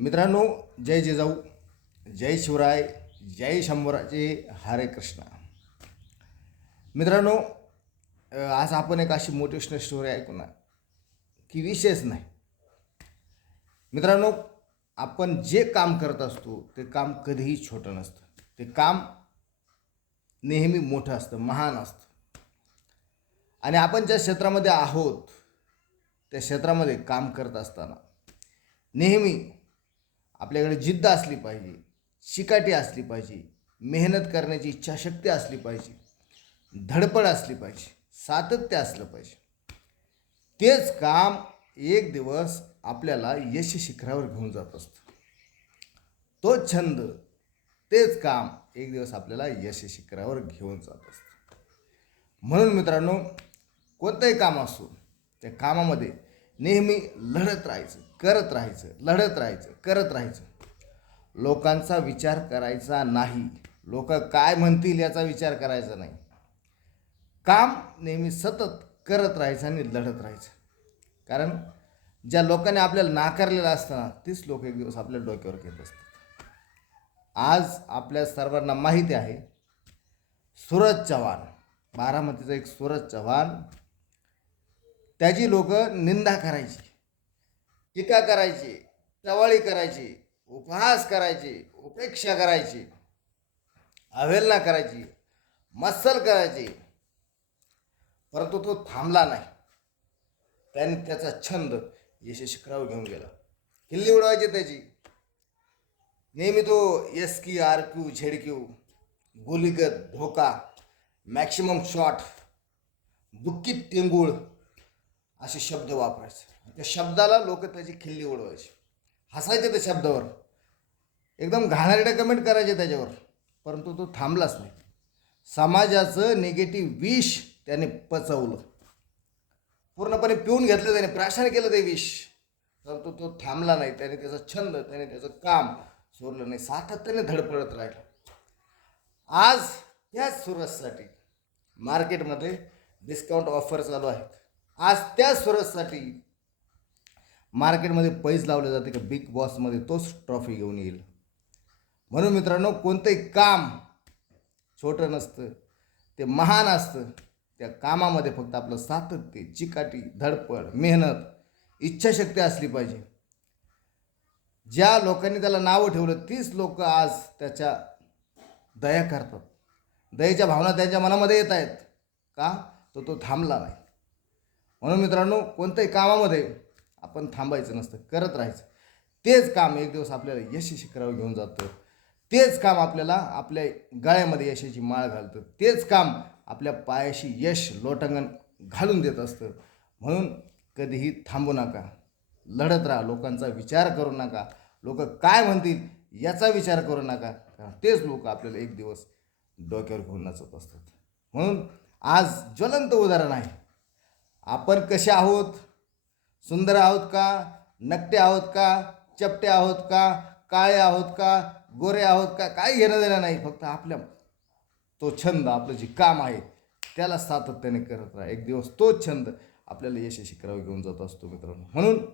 मित्रांनो, जय जिजाऊ, जय शिवराय, जय शंभूराजे, हरे कृष्ण. मित्रांनो, आज आपण एक अशी मोटिवेशनल स्टोरी ऐकू ना की विशेष नाही. मित्रांनो, आपण जे काम करत असतो ते काम कधीही छोटं नसतं. ते काम नेहमी मोठं असतं, महान असतं. आणि आपण ज्या क्षेत्रामध्ये आहोत त्या क्षेत्रामध्ये काम करत असताना नेहमी आपल्याकडे जिद्द असली पाहिजे, चिकाटी असली पाहिजे, मेहनत करण्याची इच्छाशक्ती असली पाहिजे, धडपड असली पाहिजे, सातत्य असलं पाहिजे. तेच काम एक दिवस आपल्याला यश शिखरावर घेऊन जात असतं. तोच छंद, तेच काम एक दिवस आपल्याला यश शिखरावर घेऊन जात असतं. म्हणून मित्रांनो, कोणतंही काम असो त्या कामामध्ये नेहमी लढत राहायचं, करत राहायचं, लढत राहायचं, करत राहायचं. लोकांचा विचार करायचा नाही, लोक काय म्हणतील याचा विचार करायचा नाही. काम नेहमी सतत करत राहायचं आणि लढत राहायचं. कारण ज्या लोकांनी आपल्याला नाकारलेलं असतं ना, तीच लोक एक दिवस आपल्या डोक्यावर घेत असतात. आज आपल्या सर्वांना माहिती आहे, सूरज चव्हाण, बारामतीचा एक सूरज चव्हाण, त्याची लोक निंदा करायची, टीका करायची, टवाळी करायची, उपहास करायची, उपेक्षा करायची, अवहेलना करायची, मत्सल करायची. परंतु तो थांबला नाही. त्याने त्याचा छंद यश शिखरावर घेऊन गेला. किल्ली उडवायची त्याची. नेहमी तो SQ, RQ, ZQ, गोलीगत, धोका, मॅक्सिमम शॉट, बुक्कीत टेंगूळ असे शब्द वापरायचे. त्या शब्दाला लोक त्याची खिल्ली उडवायची, हसायचे त्या शब्दावर, एकदम घाणेरड्या कमेंट करायचे त्याच्यावर. परंतु तो थांबलाच नाही. समाजाचं निगेटिव्ह विष त्याने पचवलं, पूर्णपणे पिऊन घेतलं त्याने, प्राशन केलं ते विष. परंतु तो थांबला नाही. त्याने त्याचा छंद, त्याने त्याचं काम सोडलं नाही, सातत्याने धडपडत राहिला. आज त्याच सूरजसाठी मार्केटमध्ये डिस्काउंट ऑफर चालू आहेत. आज त्या सूरजसाठी मार्केटमध्ये पैसे लावले जाते का बिग बॉसमध्ये तोच ट्रॉफी घेऊन येईल. म्हणून मित्रांनो, कोणतंही काम छोटं नसतं, ते महान असतं. त्या कामामध्ये फक्त आपलं सातत्य, चिकाटी, धडपड, मेहनत, इच्छाशक्ती असली पाहिजे. ज्या लोकांनी त्याला नावं ठेवलं तीच लोक आज त्याच्या दया करतात. दयेच्या भावना त्यांच्या मनामध्ये येत आहेत. का? तो थांबला नाही. म्हणून मित्रांनो, कोणत्याही कामामध्ये आपण थांबायचं नसतं, करत राहायचं. तेच काम एक दिवस आपल्याला यश शिखरावर घेऊन जातं. तेच काम आपल्याला आपल्या गळ्यामध्ये यशाची माळ घालतं. तेच काम आपल्या पायाशी यश लोटांगण घालून देत असतं. म्हणून कधीही थांबू नका, लढत राहा. लोकांचा विचार करू नका, लोक काय म्हणतील याचा विचार करू नका. कारण तेच लोक आपल्याला एक दिवस डोक्यावर घेऊन नाचत असतात. म्हणून आज ज्वलंत उदाहरण आहे. आपण कसे आहोत? सुंदर आहोत का? नकटे आहोत का? चपटे आहोत का? काळे आहोत का? गोरे आहोत का? काही घेणं देणं नाही. फक्त आपल्या तो छंद, आपलं जे काम आहे त्याला सातत्याने करत राहा. एक दिवस तोच छंद आपल्याला यश शिखरावर घेऊन जात असतो मित्रांनो. म्हणून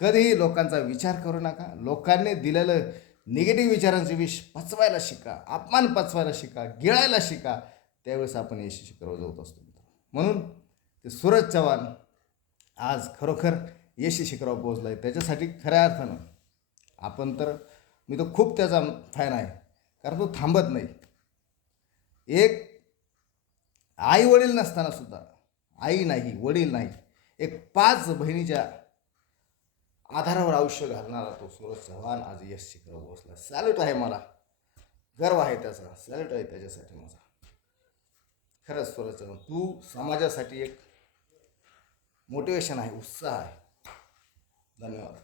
कधीही लोकांचा विचार करू नका. लोकांनी दिलेलं निगेटिव्ह विचारांचे विष पचवायला शिका, अपमान पचवायला शिका, गिळायला शिका. त्यावेळेस आपण यश शिखरावर जात असतो. म्हणून ते सूरज चव्हाण आज खरोखर यश शिखरावर पोहोचला आहे. त्याच्यासाठी खऱ्या अर्थानं मी तर खूप त्याचा फॅन आहे. कारण तो थांबत नाही. एक आई वडील नसताना सुद्धा, आई नाही, वडील नाही, एक 5 बहिणीच्या आधारावर आयुष्य घालणारा तो सूरज चव्हाण आज यश शिखरावर पोहोचला. सॅल्यूट आहे मला, गर्व आहे त्याचा, सॅल्यूट आहे त्याच्यासाठी माझा. खरंच सूरज चव्हाण, तू समाजासाठी एक मोटिवेशन आहे, उत्साह आहे. धन्यवाद.